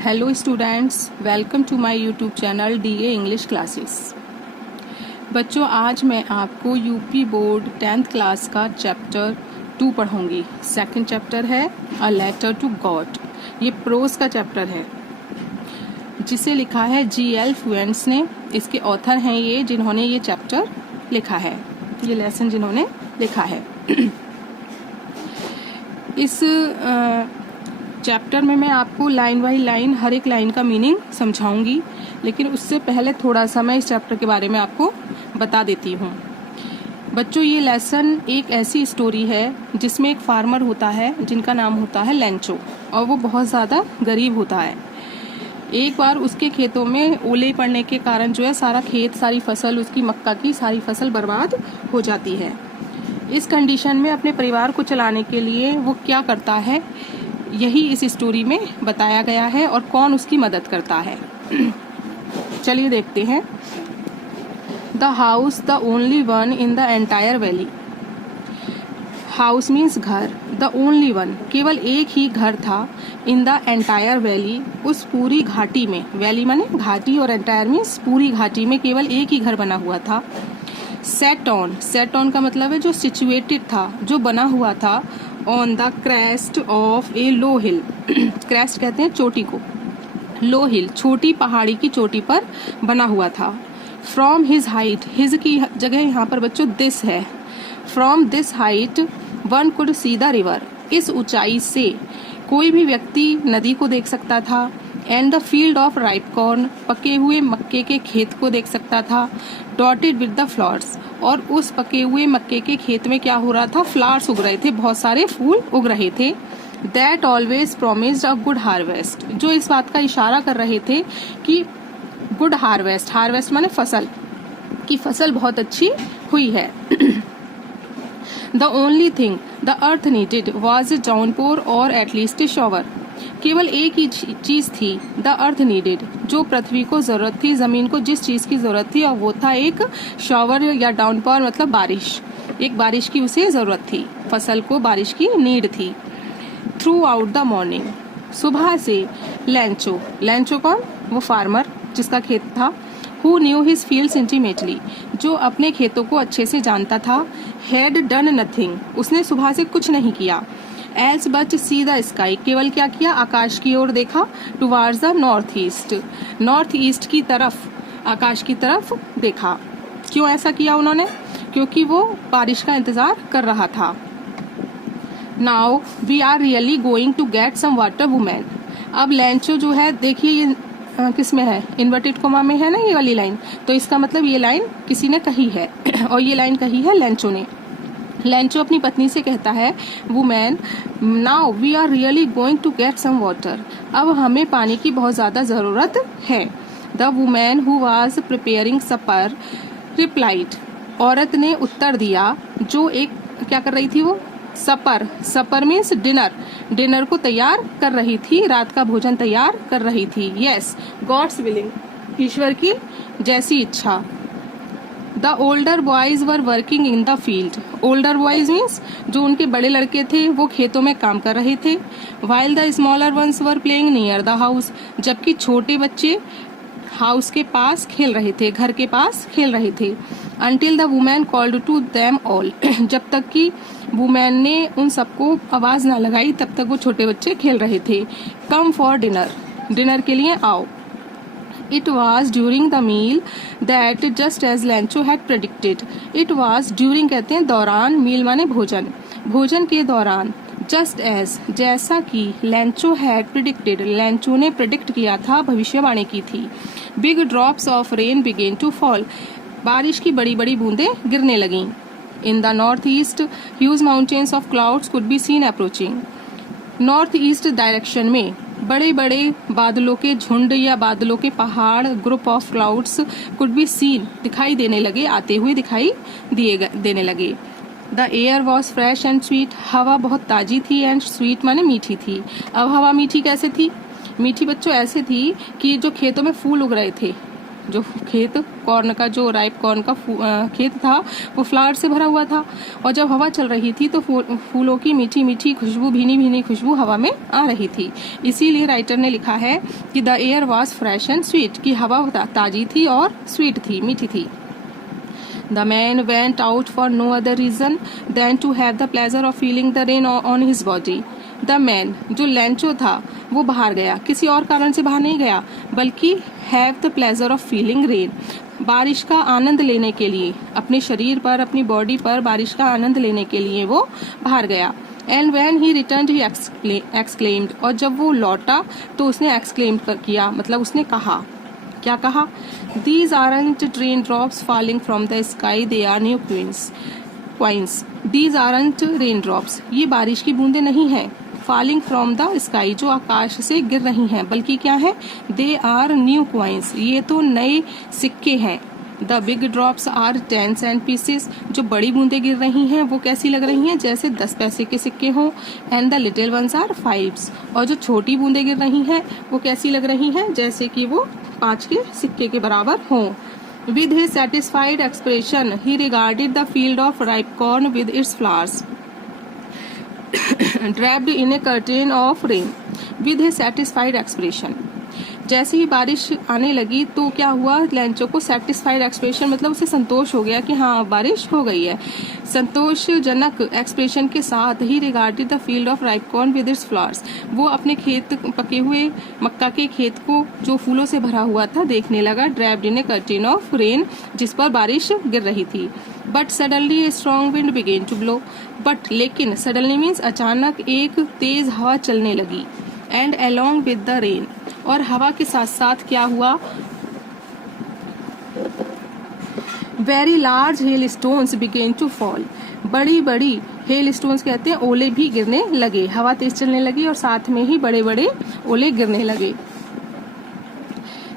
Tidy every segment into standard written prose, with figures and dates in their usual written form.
Hello students, welcome to my YouTube channel DA English classes. बच्चों, आज मैं आपको यूपी बोर्ड 10th क्लास का चैप्टर 2 पढ़ाऊंगी। सेकंड चैप्टर है अ लेटर टू गॉड। ये प्रोज का चैप्टर है जिसे लिखा है जीएल फ्लुएंट्स ने। इसके ऑथर हैं ये जिन्होंने ये चैप्टर लिखा है, ये लेसन जिन्होंने लिखा है। इस चैप्टर में मैं आपको लाइन बाई लाइन हर एक लाइन का मीनिंग समझाऊंगी, लेकिन उससे पहले थोड़ा सा मैं इस चैप्टर के बारे में आपको बता देती हूँ। बच्चों, ये लेसन एक ऐसी स्टोरी है जिसमें एक फार्मर होता है जिनका नाम होता है लेंचो, और वो बहुत ज़्यादा गरीब होता है। एक बार उसके खेतों में ओले पड़ने के कारण जो है सारा खेत, सारी फसल, उसकी मक्का की सारी फसल बर्बाद हो जाती है। इस कंडीशन में अपने परिवार को चलाने के लिए वो क्या करता है, यही इस स्टोरी में बताया गया है और कौन उसकी मदद करता है। चलिए देखते हैं। The house the only one in the entire valley. House means घर, द ओनली वन केवल एक ही घर था। इन द एंटायर वैली, उस पूरी घाटी में। वैली माने घाटी और एंटायर मीन्स पूरी घाटी में केवल एक ही घर बना हुआ था। सेट ऑन का मतलब है जो सिचुएटेड था, जो बना हुआ था। On the crest of A low hill, crest कहते हैं चोटी को, लो हिल छोटी पहाड़ी की चोटी पर बना हुआ था। फ्रॉम हिज हाइट, हिज की जगह यहाँ पर बच्चों दिस है। From this height one could see the river, इस ऊंचाई से कोई भी व्यक्ति नदी को देख सकता था। And the field of ripe corn, पके हुए मक्के के खेत को देख सकता था। डॉटेड विद द फ्लावर्स, और उस पके हुए मक्के के खेत में क्या हो रहा था, फ्लावर्स उग रहे थे, बहुत सारे फूल उग रहे थे। That always promised a good harvest, जो इस बात का इशारा कर रहे थे कि गुड हार्वेस्ट, हार्वेस्ट माने फसल, की फसल बहुत अच्छी हुई है। The only thing the earth needed was a downpour और एटलीस्ट ए शॉवर, केवल एक ही चीज थी, द अर्थ नीडेड, जो पृथ्वी को जरूरत थी, जमीन को जिस चीज की जरूरत थी, और वो था एक शॉवर या डाउनपोर मतलब बारिश। एक बारिश की उसे जरूरत थी, फसल को बारिश की नीड थी। थ्रू आउट द मॉर्निंग, सुबह से लेंचो कौन, वो फार्मर जिसका खेत था। Who knew his fields intimately, जो अपने खेतों को अच्छे से जानता था। हैड डन नथिंग, उसने सुबह से कुछ नहीं किया। Else but see the sky, केवल क्या किया, आकाश की ओर देखा। टुवार्ड्स द नॉर्थ ईस्ट की तरफ, आकाश की तरफ देखा। क्यों ऐसा किया उन्होंने, क्योंकि वो बारिश का इंतजार कर रहा था। Now we are really going to get some water woman. अब लेंचो जो है, देखिए ये किस में है, इन्वर्टेड कोमा में है ना ये वाली लाइन, तो इसका मतलब ये लाइन किसी ने कही है और ये लाइन कही है लेंचो ने। लेंचो अपनी पत्नी से कहता है, woman now we are really going to get some water, अब हमें पानी की बहुत ज्यादा जरूरत है। The woman who was preparing supper replied, औरत ने उत्तर दिया जो एक क्या कर रही थी, वो सपर मीन्स डिनर को तैयार कर रही थी, रात का भोजन तैयार कर रही थी। यस, गॉड्स विलिंग, ईश्वर की जैसी इच्छा। The older boys were working in the field, older boys means जो उनके बड़े लड़के थे वो खेतों में काम कर रहे थे। While the smaller ones were playing near the house, जबकि छोटे बच्चे हाउस के पास खेल रहे थे, घर के पास खेल रहे थे। Until the woman called to them all, जब तक कि वुमेन ने उन सबको आवाज ना लगाई तब तक वो छोटे बच्चे खेल रहे थे। Come for dinner, डिनर के लिए आओ। It was during the meal that just as Lancho had predicted, it was during कहते हैं दौरान, meal माने भोजन, भोजन के दौरान। Just as, जैसा कि Lancho had predicted, Lancho ने predict किया था, भविष्यवाणी की थी। Big drops of rain began to fall, बारिश की बड़ी बड़ी बूंदें गिरने लगीं। In the north east huge mountains of clouds could be seen approaching, north east direction में बड़े बड़े बादलों के झुंड या बादलों के पहाड़, group of clouds, could be seen दिखाई देने लगे, आते हुए दिखाई देने लगे। The air was fresh and sweet, हवा बहुत ताजी थी, एंड स्वीट माने मीठी थी। अब हवा मीठी कैसे थी, मीठी बच्चों ऐसे थी कि जो खेतों में फूल उग रहे थे, जो खेत कॉर्न का, जो राइप कॉर्न का खेत था वो फ्लावर से भरा हुआ था। और जब हवा चल रही थी तो फूलों की मीठी मीठी खुशबू, भीनी भीनी खुशबू हवा में आ रही थी। इसीलिए राइटर ने लिखा है कि the air was fresh and sweet, कि हवा ताजी थी और स्वीट थी, मीठी थी। The man went out for no other reason than to have the pleasure of feeling the rain on his body. The man, जो लैंचो था, वो बाहर गया, किसी और कारण से बाहर नहीं गया, बल्कि have the pleasure of feeling rain, बारिश का आनंद लेने के लिए, अपने शरीर पर, अपनी बॉडी पर बारिश का आनंद लेने के लिए वो बाहर गया। And when he returned, he exclaimed, और जब वो लौटा तो उसने exclaim किया, मतलब उसने कहा, क्या कहा? These aren't raindrops falling from the sky, they are new coins. These aren't raindrops, ये बारिश की बूंदें नहीं हैं। Falling from the sky, जो आकाश से गिर रही हैं, बल्कि क्या है? They are new coins, ये तो नए सिक्के हैं। The big drops are tens and pieces, जो बड़ी बूंदें गिर रही हैं वो कैसी लग रही हैं? जैसे 10 पैसे के सिक्के हों। And the little ones are fives, और जो छोटी बूंदें गिर रही हैं वो कैसी लग रही हैं? जैसे कि वो 5 के सिक्के के बराबर हों। With his satisfied expression, he regarded the field of ripe corn with its flowers draped in a curtain of rain. With his satisfied expression, जैसे ही बारिश आने लगी तो क्या हुआ? लैंचो को सेटिस्फाइड एक्सप्रेशन, मतलब उसे संतोष हो गया कि हाँ बारिश हो गई है। संतोषजनक एक्सप्रेशन के साथ ही regarded the field of ripe corn with its flowers, वो अपने खेत, पके हुए मक्का के खेत को जो फूलों से भरा हुआ था देखने लगा। Draped in a curtain of rain, जिस पर बारिश गिर रही थी। But suddenly a strong wind began to blow, but लेकिन सडनली मीन्स अचानक एक तेज हवा चलने लगी। And along with the rain, और हवा के साथ साथ क्या हुआ? Very large hailstones began to fall, बड़ी बड़ी हेल स्टोन्स कहते हैं ओले भी गिरने लगे। हवा तेज चलने लगी और साथ में ही बड़े बड़े ओले गिरने लगे।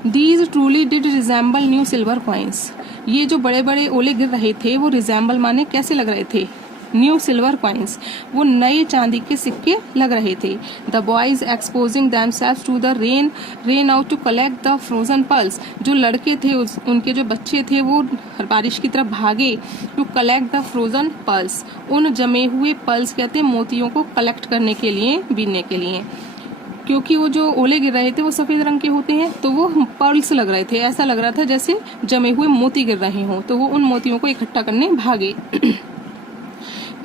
These truly did resemble new silver coins, ये जो बड़े बड़े ओले गिर रहे थे वो रिजेंबल माने कैसे लग रहे थे? न्यू सिल्वर कॉइन्स, वो नए चांदी के सिक्के लग रहे थे। The boys exposing themselves to the rain out to collect the frozen pearls, जो लड़के थे उनके जो बच्चे थे वो बारिश की तरफ भागे। To collect the frozen pearls, उन जमे हुए पल्स कहते हैं मोतियों को कलेक्ट करने के लिए, बीनने के लिए, क्योंकि वो जो ओले गिर रहे थे वो सफेद रंग के होते हैं तो वो पर्ल्स लग रहे थे, ऐसा लग रहा था जैसे जमे हुए मोती गिर रहे हों, तो वो उन मोतियों को इकट्ठा करने भागे।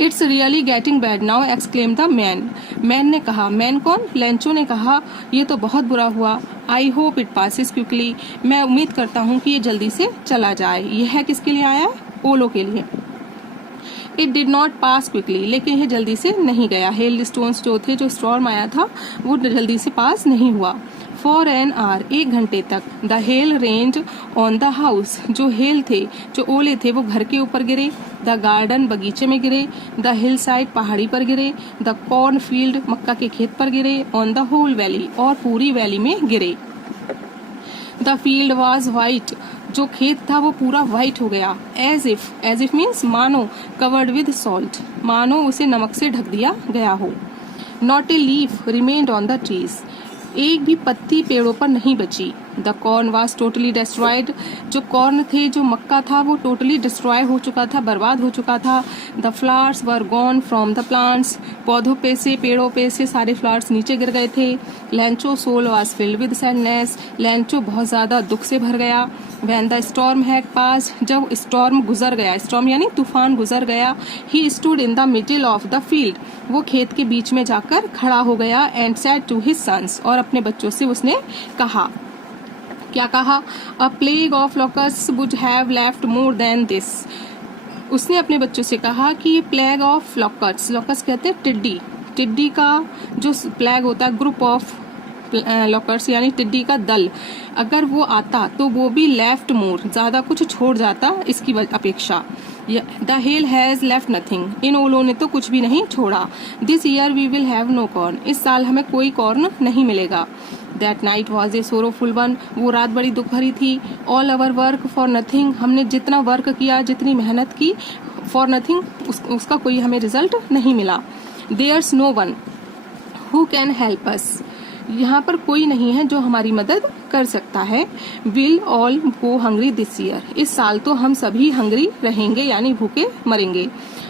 It's really getting bad now exclaim the man, man ने कहा, मैन कौन? लैंचो ने कहा, ये तो बहुत बुरा हुआ। I hope it passes quickly, मैं उम्मीद करता हूँ कि ये जल्दी से चला जाए। यह है किसके लिए आया? ओलो के लिए। It did not pass quickly, लेकिन यह जल्दी से नहीं गया। हेल स्टोन्स जो थे, जो स्टॉर्म आया था वो जल्दी से पास नहीं हुआ। फॉर एन आवर, 1 घंटे तक। The hell range on the house, जो हेल थे, जो ओले थे वो घर के ऊपर गिरे। द गार्डन, बगीचे में गिरे। द हिल साइड, पहाड़ी पर गिरे। द कॉर्न फील्ड, मक्का के खेत पर गिरे। ऑन द होल वैली, और पूरी वैली में गिरे। द फील्ड वॉज व्हाइट, जो खेत था वो पूरा व्हाइट हो गया। एज इफ मीन्स मानो, कवर्ड विद सॉल्ट, मानो उसे नमक से ढक दिया गया हो। Not a leaf remained on the trees, एक भी पत्ती पेड़ों पर नहीं बची। The corn was totally destroyed, जो कॉर्न थे, जो मक्का था वो टोटली डिस्ट्रॉय हो चुका था, बर्बाद हो चुका था। The flowers were gone from the plants, पौधों पे से, पेड़ों पे से सारे फ्लावर्स नीचे गिर गए थे। Lencho soul was filled with sadness, Lencho बहुत ज्यादा दुख से भर गया। When the storm had passed, जब स्टॉर्म गुजर गया, स्टॉर्म यानी तूफान गुजर गया। He stood in the middle of the field, वो खेत के बीच में जाकर खड़ा हो गया। And said to his sons, और अपने बच्चों से उसने कहा, क्या कहा? A plague of locust would have left more then this, उसने अपने बच्चों से कहा कि ये प्लेग ऑफ लॉकस्ट, लॉकस्ट कहते हैं टिड्डी, टिड्डी का जो प्लेग होता है, ग्रुप ऑफ लॉकर्स यानी टिड्डी का दल, अगर वो आता तो वो भी लेफ्ट मोर, ज्यादा कुछ छोड़ जाता इसकी अपेक्षा। The hail has left nothing, इन ओलों ने तो कुछ भी नहीं छोड़ा। This year we will have no corn, इस साल हमें कोई कॉर्न नहीं मिलेगा। That night was a sorrowful one, वो रात बड़ी दुख भरी थी। All our work for nothing, हमने जितना वर्क किया, जितनी मेहनत की, फॉर नथिंग, उसका कोई हमें रिजल्ट नहीं मिला। There's no one who can help us, यहाँ पर कोई नहीं है जो हमारी मदद कर सकता है। Will all go hungry this year, इस साल तो हम सभी हंग्री रहेंगे यानी भूखे मरेंगे।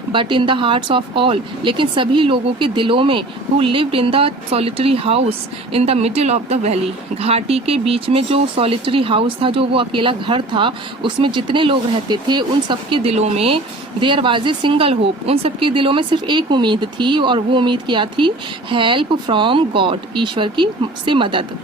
But in the hearts of all, लेकिन सभी लोगों के दिलों में, who lived in the solitary house in the middle of the valley, घाटी के बीच में जो सॉलिटरी हाउस था, जो वो अकेला घर था, उसमें जितने लोग रहते थे उन सबके दिलों में there was a single hope, उन सबके दिलों में सिर्फ एक उम्मीद थी, और वो उम्मीद क्या थी? हेल्प फ्रॉम गॉड, ईश्वर की से मदद।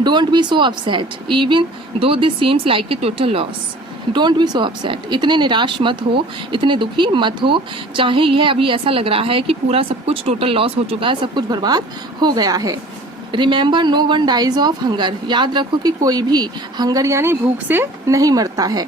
Don't be so upset even though this seems like a total loss, don't be so upset, इतने निराश मत हो, इतने दुखी मत हो, चाहे यह अभी ऐसा लग रहा है कि पूरा सब कुछ टोटल लॉस हो चुका है, सब कुछ बर्बाद हो गया है। Remember no one dies of hunger, याद रखो कि कोई भी हंगर यानी भूख से नहीं मरता है।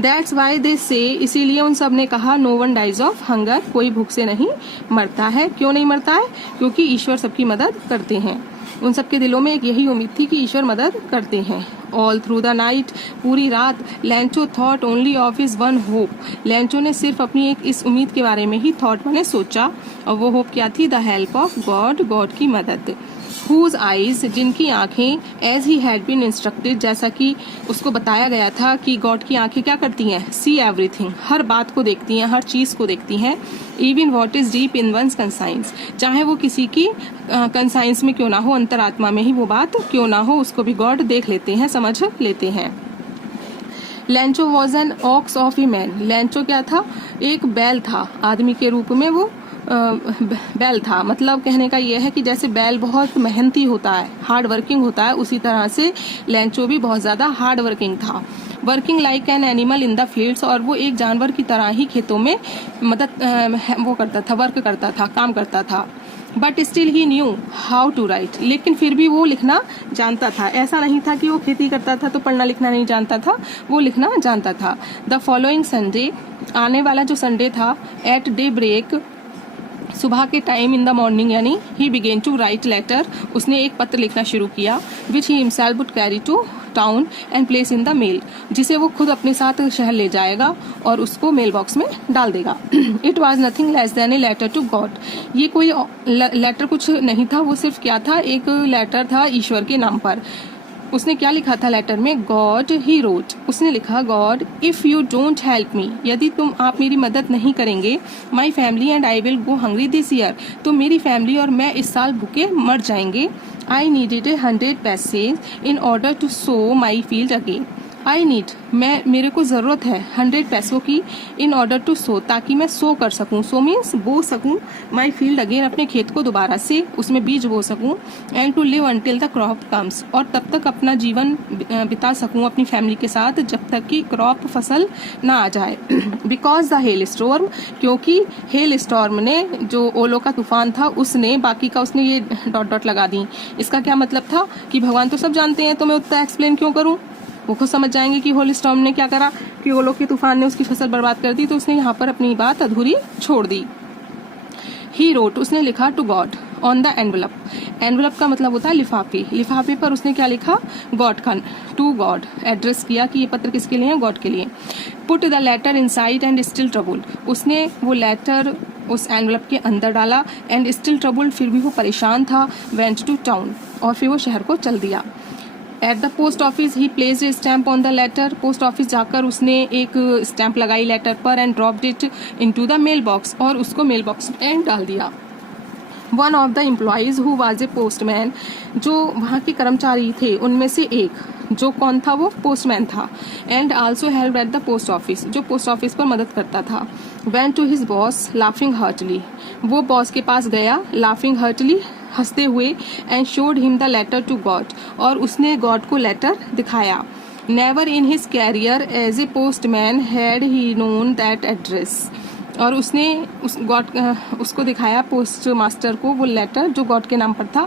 दैट्स वाई दे से, इसीलिए उन सब ने कहा no one dies of hunger, कोई भूख से नहीं मरता है। क्यों नहीं मरता है? क्योंकि ईश्वर सबकी मदद करते हैं। उन सबके दिलों में एक यही उम्मीद थी कि ईश्वर मदद करते हैं। ऑल थ्रू द नाइट, पूरी रात, लैंचो thought only of his one hope, लैंचो ने सिर्फ अपनी एक इस उम्मीद के बारे में ही थॉट मैंने सोचा, और वो होप क्या थी? The help of God, God की मदद। Whose eyes, जिनकी आंखें, as he had been instructed, जैसा कि उसको बताया गया था कि गॉड की आंखें क्या करती हैं? See everything, हर बात को देखती हैं, हर चीज को देखती हैं। Even what is deep in one's conscience, चाहे वो किसी की कंसाइंस में क्यों ना हो, अंतरात्मा में ही वो बात क्यों ना हो, उसको भी गॉड देख लेते हैं, समझ लेते हैं। लैंचो was an ox of a man, लैंचो क्या था? एक बैल था, आदमी के रूप में वो बैल था। मतलब कहने का यह है कि जैसे बैल बहुत मेहनती होता है, हार्ड वर्किंग होता है, उसी तरह से लैंचो भी बहुत ज्यादा हार्ड वर्किंग था। Working like an animal in the fields, और वो एक जानवर की तरह ही खेतों में वो करता था, वर्क करता था, काम करता था। But still he knew how to write, लेकिन फिर भी वो लिखना जानता था। ऐसा नहीं था कि वो खेती करता था तो पढ़ना लिखना नहीं जानता था, वो लिखना जानता था। द फॉलोइंग संडे, आने वाला जो संडे था, एट डे ब्रेक, सुबह के टाइम, इन द मॉर्निंग यानी, he began to write letter, उसने एक पत्र लिखना शुरू किया, which he himself would carry to town and place in the mail, जिसे वो खुद अपने साथ शहर ले जाएगा और उसको मेल बॉक्स में डाल देगा। It was nothing less than a letter to God, ये कोई लेटर कुछ नहीं था, वो सिर्फ क्या था? एक लेटर था ईश्वर के नाम पर। उसने क्या लिखा था लेटर में? गॉड, ही रोट, उसने लिखा, God if you don't help me, यदि आप मेरी मदद नहीं करेंगे, my family and I will go hungry this year, तो मेरी फैमिली और मैं इस साल भूखे मर जाएंगे। आई नीडेड 100 पैसे in order to sow my field again, I need, मेरे को ज़रूरत है 100 पैसों की, इन ऑर्डर टू सो, ताकि मैं सो कर सकूं, सो मीन्स बो सकूं, माई फील्ड अगेन, अपने खेत को दोबारा से उसमें बीज बो सकूं, and to live until the crop comes, और तब तक अपना जीवन बिता सकूं अपनी फैमिली के साथ जब तक कि क्रॉप, फसल ना आ जाए। बिकॉज द हेल स्टॉर्म, क्योंकि हेल स्टॉर्म ने, जो ओलो का तूफान था, उसने, बाकी का उसने ये डॉट डॉट लगा दी। इसका क्या मतलब था? कि भगवान तो सब जानते हैं, तो मैं उतना एक्सप्लेन क्यों करूं? वो खुद समझ जाएंगे कि होल स्टॉर्म ने क्या करा, कि ओलो के तूफान ने उसकी फसल बर्बाद कर दी, तो उसने यहाँ पर अपनी बात अधूरी छोड़ दी। ही रोट, उसने लिखा, to God on the envelope, envelope का मतलब होता है लिफाफे, लिफाफे पर उसने क्या लिखा? गॉड का, टू गॉड एड्रेस किया कि ये पत्र किसके लिए है? गॉड के लिए। Put the letter inside and still troubled, उसने वो लेटर उस एनवलप के अंदर डाला, एंड स्टिल ट्रबल्ड, फिर भी वो परेशान था। वेंट टू टाउन, और फिर वो शहर को चल दिया। At the post office he placed a stamp on the letter, post office जाकर उसने एक स्टैम्प लगाई लेटर पर, and dropped it into the mail box, और उसको मेल बॉक्स में डाल दिया। One of the employees who was a postman, जो वहाँ के कर्मचारी थे उनमें से एक, जो कौन था? वो पोस्टमैन था। And also help at the post office, जो पोस्ट ऑफिस पर मदद करता था। Went to his boss laughing heartily, वो बॉस के पास गया, लाफिंग हर्टली, हंसते हुए, and showed him the letter to God, और उसने गॉड को लेटर दिखाया। Never in his career as a postman had he known that address, और उसने उसको दिखाया, पोस्ट मास्टर को, वो लेटर जो गॉड के नाम पर था।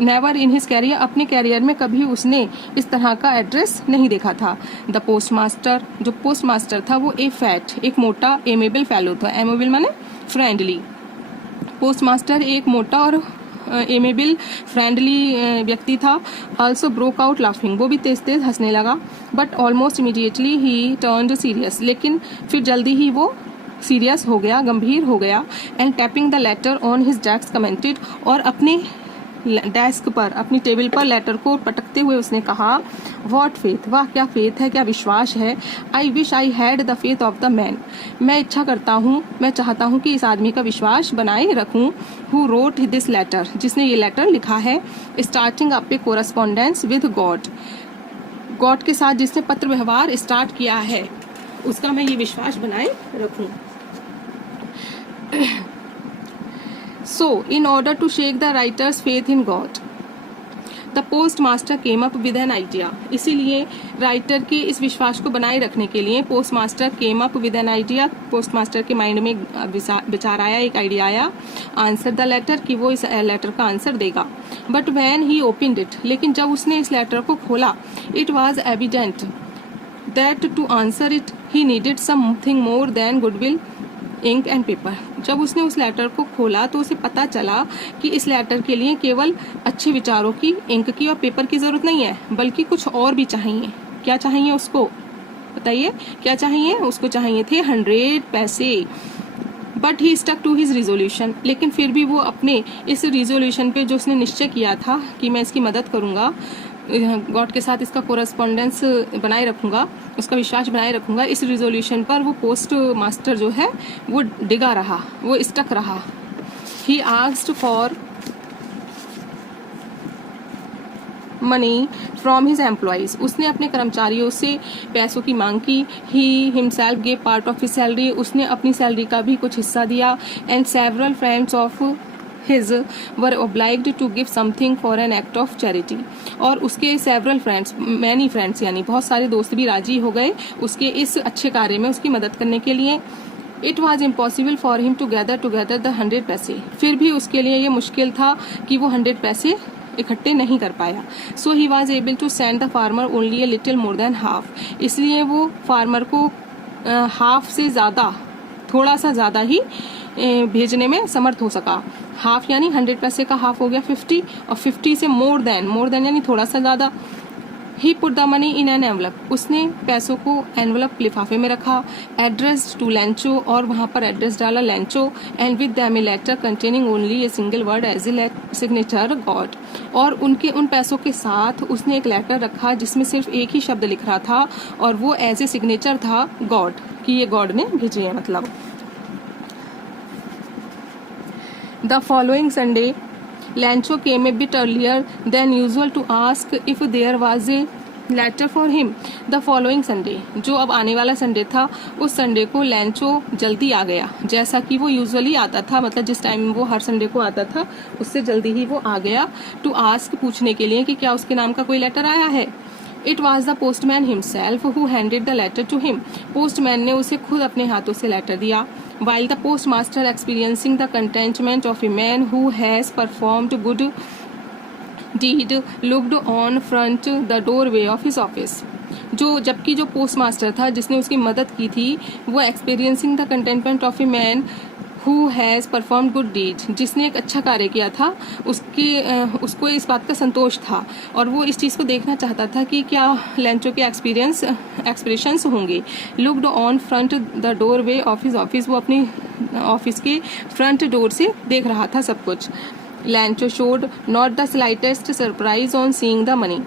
नेवर इन हिज कैरियर, अपने कैरियर में कभी उसने इस तरह का एड्रेस नहीं देखा था। द पोस्ट मास्टर, जो पोस्ट मास्टर था, वो ए फैट, एक मोटा, एमेबल फेलो था। एमेबल माने फ्रेंडली। पोस्ट मास्टर एक मोटा और एमेबल फ्रेंडली व्यक्ति था। ऑल्सो ब्रोक आउट लाफिंग, वो भी तेज तेज हंसने लगा। But almost immediately he turned serious, लेकिन फिर जल्दी ही वो सीरियस हो गया, गंभीर हो गया। And tapping the later on his desk commented, और अपने डेस्क पर, अपनी टेबल पर लेटर को पटकते हुए उसने कहा, व्हाट फेथ, वाह क्या फेथ है, क्या विश्वास है। I wish I had the faith of the man, मैं इच्छा करता हूँ, मैं चाहता हूँ कि इस आदमी का विश्वास बनाए रखूँ। हु रोट दिस लेटर, जिसने ये लेटर लिखा है, starting up A correspondence with God, God के साथ जिसने पत्र व्यवहार स्टार्ट किया है, उसका मैं ये विश्वास बनाए रखूं। So, in order to shake the writer's faith in God, the postmaster came up with an idea. इसीलिए राइटर के इस विश्वास को बनाए रखने के लिए postmaster came up with an idea, postmaster के माइंड में एक विचार आया, एक आइडिया आया, आंसर द लेटर, कि वो इस लेटर का आंसर देगा। But when he opened it, लेकिन जब उसने इस लेटर को खोला, it was evident that to answer it he needed something more than goodwill, ink and paper. जब उसने उस लेटर को खोला तो उसे पता चला कि इस लेटर के लिए केवल अच्छे विचारों की, इंक की और पेपर की जरूरत नहीं है, बल्कि कुछ और भी चाहिए। क्या चाहिए उसको, बताइए क्या चाहिए उसको? चाहिए थे 100 पैसे। But he stuck to his resolution, लेकिन फिर भी वो अपने इस रिजोल्यूशन पे जो उसने निश्चय किया था कि मैं इसकी मदद करूंगा, गॉड के साथ इसका कोरस्पॉन्डेंस बनाए रखूंगा, उसका विश्वास बनाए रखूंगा, इस रिजोल्यूशन पर वो पोस्ट मास्टर जो है वो डिगा रहा, वो स्टक रहा। He asked for money from his employees, उसने अपने कर्मचारियों से पैसों की मांग की। He himself gave part of his salary, उसने अपनी सैलरी का भी कुछ हिस्सा दिया। And several friends of his were obliged to give something for an act of charity, और उसके several friends, many friends यानी बहुत सारे दोस्त भी राजी हो गए उसके इस अच्छे कार्य में उसकी मदद करने के लिए। It was impossible for him to gather together the 100 पैसे, फिर भी उसके लिए ये मुश्किल था कि वो 100 पैसे इकट्ठे नहीं कर पाया। So he was able to send the farmer only a little more than half, इसलिए वो फार्मर को हाफ से ज्यादा, थोड़ा सा ज्यादा ही भेजने में समर्थ हो सका। हाफ यानी 100 पैसे का हाफ हो गया 50, और 50 से मोर देन यानी थोड़ा सा ज्यादा। He put the money in an envelope, उसने पैसों को एनवलप लिफाफे में रखा। एड्रेस टू लेंचो, और वहां पर एड्रेस डाला Lencho. And with them a letter containing only a single word as a signature God, और उनके उन पैसों के साथ उसने एक लेटर रखा जिसमें सिर्फ एक ही शब्द लिख रहा था, और वो एज ए सिग्नेचर था गॉड, कि ये गॉड ने भेजे हैं मतलब। The following Sunday, Lancho came a bit earlier than usual to ask if there was a letter for him. The following Sunday, जो अब आने वाला संडे था, उस संडे को लैंचो जल्दी आ गया, जैसा कि वो यूजुअली आता था, मतलब जिस टाइम वो हर संडे को आता था उससे जल्दी ही वो आ गया। टू आस्क, पूछने के लिए कि क्या उसके नाम का कोई लेटर आया है। It was the postman himself who handed the letter to him. Postman ने उसे खुद अपने हाथों से लेटर दिया। While the postmaster experiencing the contentment of a man who has performed good deed looked on front the doorway of his office. जबकि जो postmaster था जिसने उसकी मदद की थी, वो experiencing the contentment of a man who has performed good deed, जिसने एक अच्छा कार्य किया था, उसको इस बात का संतोष था, और वो इस चीज को देखना चाहता था कि क्या लेंचो के एक्सप्रेशंस होंगे। Looked on front the door way of his office, वो अपनी ऑफिस के फ्रंट डोर से देख रहा था सब कुछ। Lencho showed not the slightest surprise on seeing the money,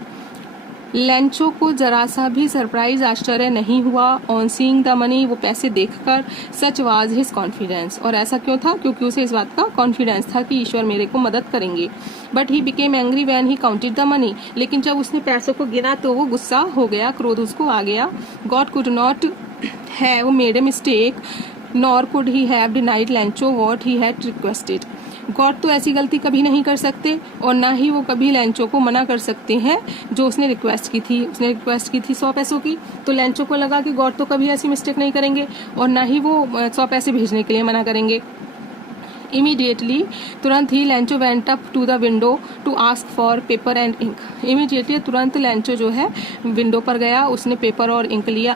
Lencho को जरा सा भी सरप्राइज, आश्चर्य नहीं हुआ ऑन सीइंग द मनी, वो पैसे देखकर। सच वाज हिज कॉन्फिडेंस, और ऐसा क्यों था? क्योंकि उसे इस बात का कॉन्फिडेंस था कि ईश्वर मेरे को मदद करेंगे। But he became angry when he counted the money, लेकिन जब उसने पैसों को गिना तो वो गुस्सा हो गया, क्रोध उसको आ गया। God could not have made a mistake nor could he have denied Lencho what he had requested, God तो ऐसी गलती कभी नहीं कर सकते, और ना ही वो कभी लेंचो को मना कर सकते हैं जो उसने रिक्वेस्ट की थी। उसने रिक्वेस्ट की थी 100 पैसों की, तो लेंचो को लगा कि गॉड तो कभी ऐसी मिस्टेक नहीं करेंगे, और ना ही वो 100 पैसे भेजने के लिए मना करेंगे। इमीडिएटली, तुरंत ही Lencho went up to the window to ask for paper and ink. Immediately, तुरंत लेंचो जो है विंडो पर गया, उसने पेपर और इंक लिया,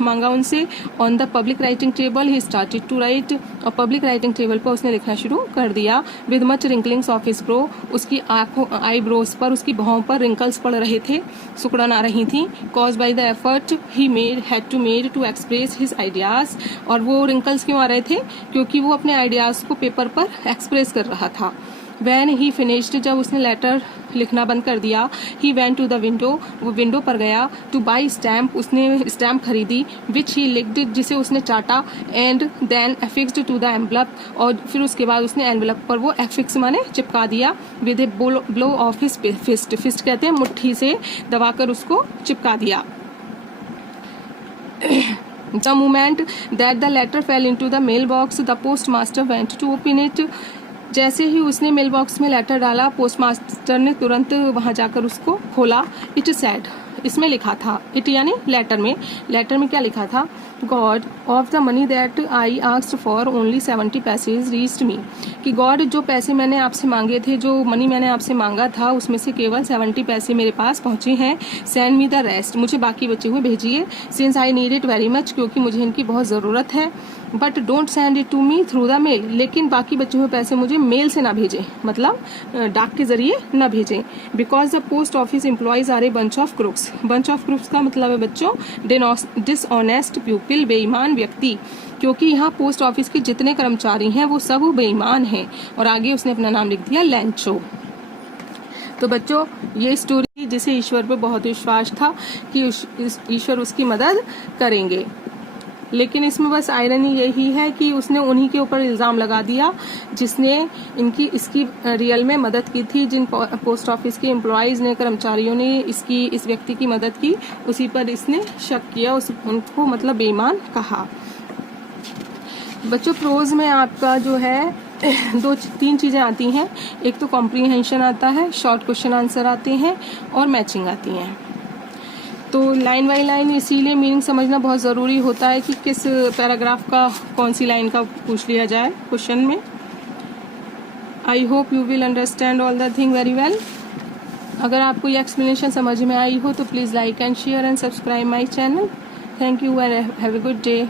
मांगा उनसे। On the public writing table he started to write, और पब्लिक राइटिंग टेबल पर उसने लिखना शुरू कर दिया। With much wrinklings of his brow, उसकी आंखों आईब्रोज पर, उसकी भौं पर रिंकल्स पड़ रहे थे, सुकड़न आ रही थी। Cause by the effort he had to made to express his ideas, और वो रिंकल्स क्यों आ रहे थे? क्योंकि वो अपने आइडियाज को पेपर पर एक्सप्रेस कर रहा था। वैन ही फिनिश्ड, जब उसने लेटर लिखना बंद कर दिया, he went to the window, वो विंडो पर गया, टू बाई स्टैम्प, उसने स्टैम्प खरीदी, विच ही लिक्ड, जिसे उसने चाटा, and then affixed to the envelope, और फिर उसके बाद उसने एनवलप पर वो एफिक्स माने चिपका दिया, with a blow of his fist, fist कहते हैं मुट्ठी से दबाकर उसको चिपका दिया। The moment that the letter fell into the mailbox, the postmaster went to open it. जैसे ही उसने मेल बॉक्स में लेटर डाला, पोस्टमास्टर ने तुरंत वहां जाकर उसको खोला। इट सैड, इसमें लिखा था, इट यानी लेटर में क्या लिखा था, God of the money that I asked for only 70 pesos reached me, कि गॉड जो पैसे मैंने आपसे मांगे थे, जो मनी मैंने आपसे मांगा था, उसमें से केवल 70 पैसे मेरे पास पहुंचे हैं। सेंड मी द रेस्ट, मुझे बाकी बचे हुए भेजिए। Since I need it very much, क्योंकि मुझे इनकी बहुत ज़रूरत है। But don't send it to me through the mail, लेकिन बाकी बचे हुए पैसे मुझे मेल से ना भेजें, मतलब डाक के जरिए ना भेजें। Because the post office employees are a bunch of crooks, bunch of crooks का मतलब है बच्चों डिसऑनेस्ट प्यूपिल, बेईमान व्यक्ति, क्योंकि यहाँ पोस्ट ऑफिस के जितने कर्मचारी हैं वो सब बेईमान हैं। और आगे उसने अपना नाम लिख दिया लैंचो। तो बच्चों ये स्टोरी, जिसे ईश्वर पे बहुत विश्वास था कि ईश्वर उसकी मदद करेंगे, लेकिन इसमें बस आयरनी यही है कि उसने उन्हीं के ऊपर इल्जाम लगा दिया जिसने इसकी रियल में मदद की थी। जिन पोस्ट ऑफिस के एम्प्लॉयज ने, कर्मचारियों ने इस व्यक्ति की मदद की, उसी पर इसने शक किया, उनको मतलब बेईमान कहा। बच्चों प्रोज में आपका जो है 2-3 चीजें आती हैं, एक तो कॉम्प्रीहेंशन आता है, शॉर्ट क्वेश्चन आंसर आते हैं और मैचिंग आती हैं। तो लाइन बाई लाइन इसीलिए मीनिंग समझना बहुत ज़रूरी होता है कि किस पैराग्राफ का कौन सी लाइन का पूछ लिया जाए क्वेश्चन में। I hope you will understand all the thing very well. अगर आपको ये एक्सप्लेनेशन समझ में आई हो तो please like and share and subscribe my channel. Thank you and have a good day.